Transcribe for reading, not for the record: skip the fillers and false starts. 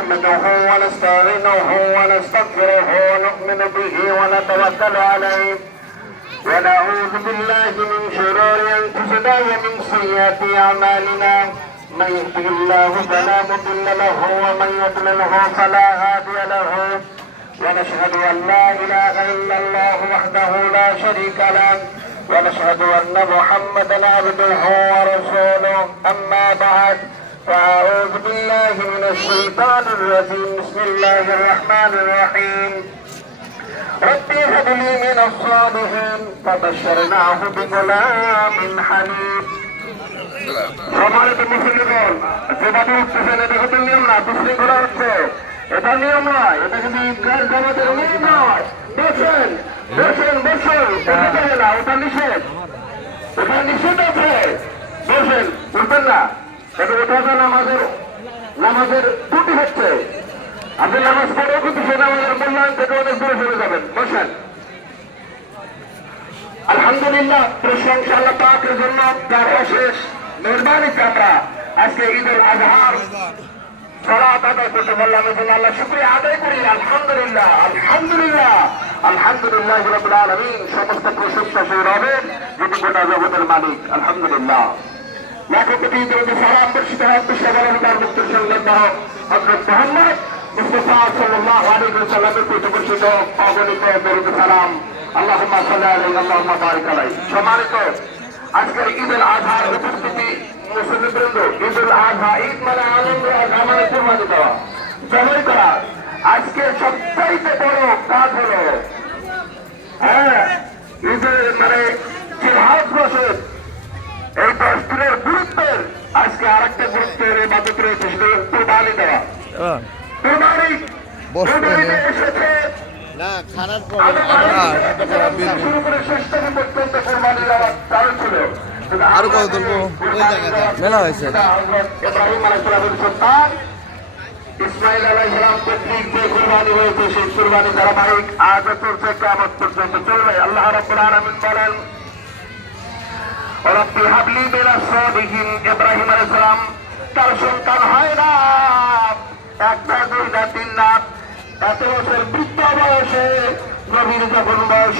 نحمده ونستعينه ونستغفره ونؤمن به ونتوكل عليه ونعوذ بالله من شرور انفسنا ومن سيئات اعمالنا من يهده الله فلا مضل له ومن يضلله فلا هادي له ونشهد ان لا اله الا الله وحده لا شريك له ونشهد ان محمدا عبده ورسوله اما بعد فاعوذ بالله من الشيطان الرجيم بسم الله الرحمن الرحيم ربي هب لي من الصالحين فبشرناه بغلام حليم সম্মানিত মুসলিমগণ যেভাবে উঠতেছেন এটা কিন্তু নিয়ম না বিশৃঙ্খলা হচ্ছে এটা নিয়ম নয় এটা কিন্তু ঈদগাহ জামাতের নিয়ম নয় বসেন বসেন বসুন বসতে না ওটা নিষেধ ওটা নিষেধ আছে বসেন উঠবেন না এটা ওঠাটা নামাজের ত্রুটি হচ্ছে আপনি নামাজ পড়েও কিন্তু সে নামাজের মূল্যায়ন থেকে অনেক দূরে চলে যাবেন বসেন আলহামদুলিল্লাহ প্রশংসা আল্লাহ পাকের জন্য তার অশেষ মেহরবানিতে আমরা আজকে ঈদুল আজহার সালাত আদায় করতে পারলাম এজন্য আল্লাহ শুকরিয়া আদায় করি আলহামদুলিল্লাহ আলহামদুলিল্লাহ আলহামদুলিল্লাহ রাব্বুল আলামিন সমস্ত প্রশংসা সেই রবের যিনি গোটা জগতের মালিক আলহামদুলিল্লাহ লাখো কোটি দরুদ সালাম বর্ষিত হোক বিশ্ববরণ তার মুক্তির সংবাদ হযরত মুহাম্মদ মুস্তাফা সাল্লাল্লাহু আলাইহি ওয়াসাল্লামের প্রতি বর্ষিত অগণিত দরুদ সালাম আল্লাহুম্মা সাল্লি আলাইহি আল্লাহুম্মা বারিক আলাইহি সম্মানিত আজকের ঈদুল আজহার উপস্থিতি মুসলিমবৃন্দ ঈদুল আজহা ঈদ মানে আনন্দ আর মানে কুরবানি দেওয়া জবাই করা আজকে সবচাইতে বড় কাজ হলো ঈদের মানে জিহাদ রশদ এই 10 দিনের গুরুত্বের আজকে আরেকটা গুরুত্বের ইবাদত রয়েছে সেটা কুরবানি দেওয়া কুরবানি এসেছে না খারাপ শুরু করে শেষ থেকে পর্যন্ত কুরবানি দেওয়ার কারণ ছিল আরো কত ধরবো মেলা হয়েছে ইব্রাহিম আলাইহিস সালামের সন্তান ইসমাইল আলাইহিস সালাম কর্তৃক যে কুরবানি হয়েছে সেই কুরবানি ধারাবাহিক আজ চলছে কিয়ামত পর্যন্ত চলবে আল্লাহ রাব্বুল আলামিন বলেন রব্বি হাবলি মিনাস সালিহিন ইব্রাহিম আলাইহিস সালাম তার সন্তান হয় না একটা দুইটা তিন না এত বছর বৃদ্ধ বয়সে নবীর যখন বয়স